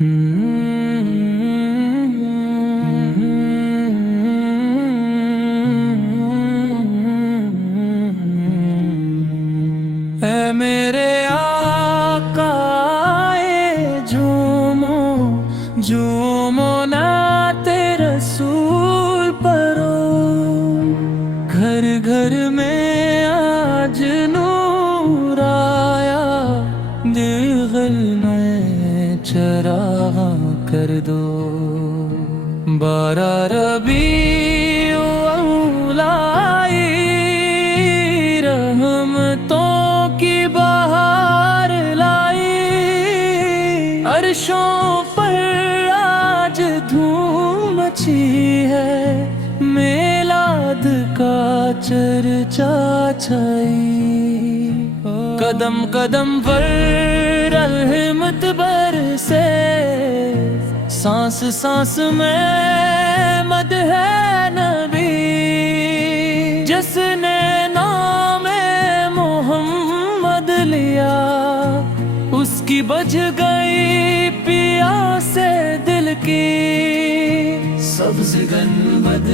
اے میرے آقا جھومو جھومو نعت رسول پڑھو، گھر گھر میں آج نور آیا، دل میں چراغ کر دو۔ 12 ربیع الاول آئی، رحمتوں کی بہار لائی، عرشوں پر آج دھوم مچی ہے، میلاد کا چرچا چھائی، قدم قدم پر رحمت برسے، سانس سانس میں مدح نبی، جس نے نام محمد لیا، اس کی بجھ گئی پیاس دل کی، سبز گنبد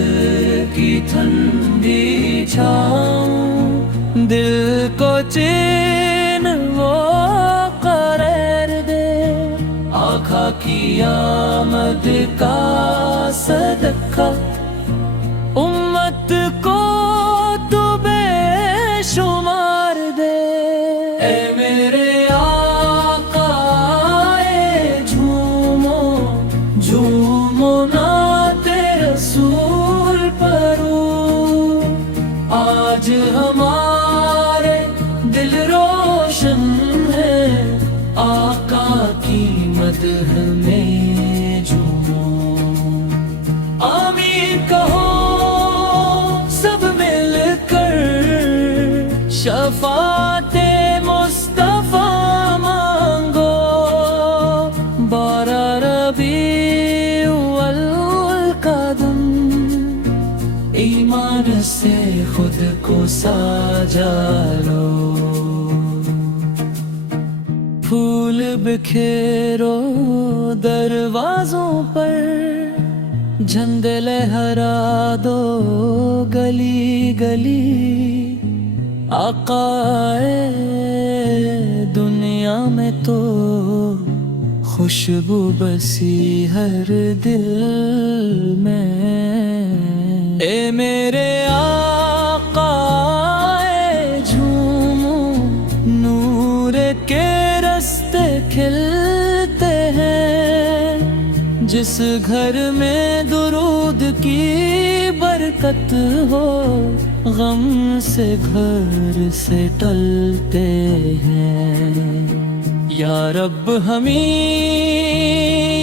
کی ٹھنڈی چھاؤں، دل کو چین وہ قرار دے، آقا کی آمد کا صدقہ، امت کو تو بے شمار دے۔ اے میرے آقا جھومو جھومو نعت رسول پڑھو، آج ہمارے دل روشن ہے، آقا کی مدح میں جھومو۔ آمین کہو سب مل کر، شفاعت مصطفیٰ مانگو، 12 ربیع الاول کا دن، ایمان سے خود کو سجا لو، پھول بکھیرو دروازوں پر، جھنڈے لہرا دو گلی گلی، آقا دنیا میں تو خوشبو بسی ہر دل میں، اے میرے آقا جھومو، نور کے رستے کھلتے ہیں، جس گھر میں درود کی برکت ہو، غم سے گھر سے ٹلتے ہیں، یا رب ہمیں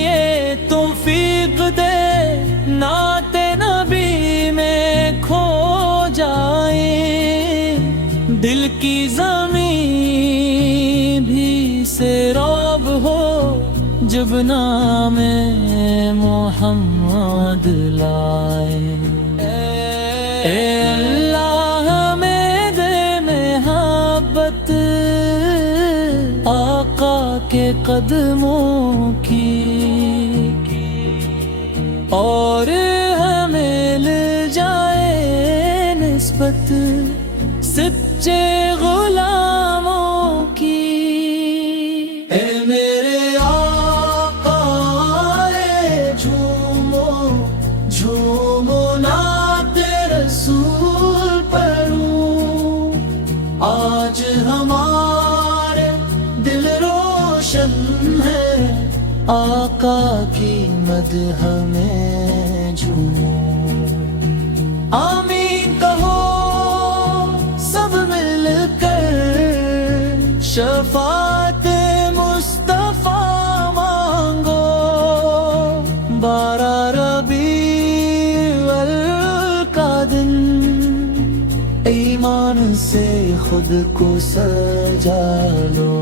یہ توفیق دے، نعت نبی میں کھو جائیں، دل کی زمین بھی سیراب ہو، جب نام محمد لائے۔ اے اللہ ہمیں دے محبت آقا کے قدموں کی، اور ہمیں مل جائے نسبت سچے غلاموں کی۔ اے میرے آقا جھومو جھومو نعت رسول پڑھو، آج ہمارے دل روشن ہے، آقا کی مدح میں جھومو۔ آمین کہو سب مل کر، شفاعت مصطفیٰ مانگو، 12 ربیع الاول کا دن، ایمان سے خود کو سجا لو۔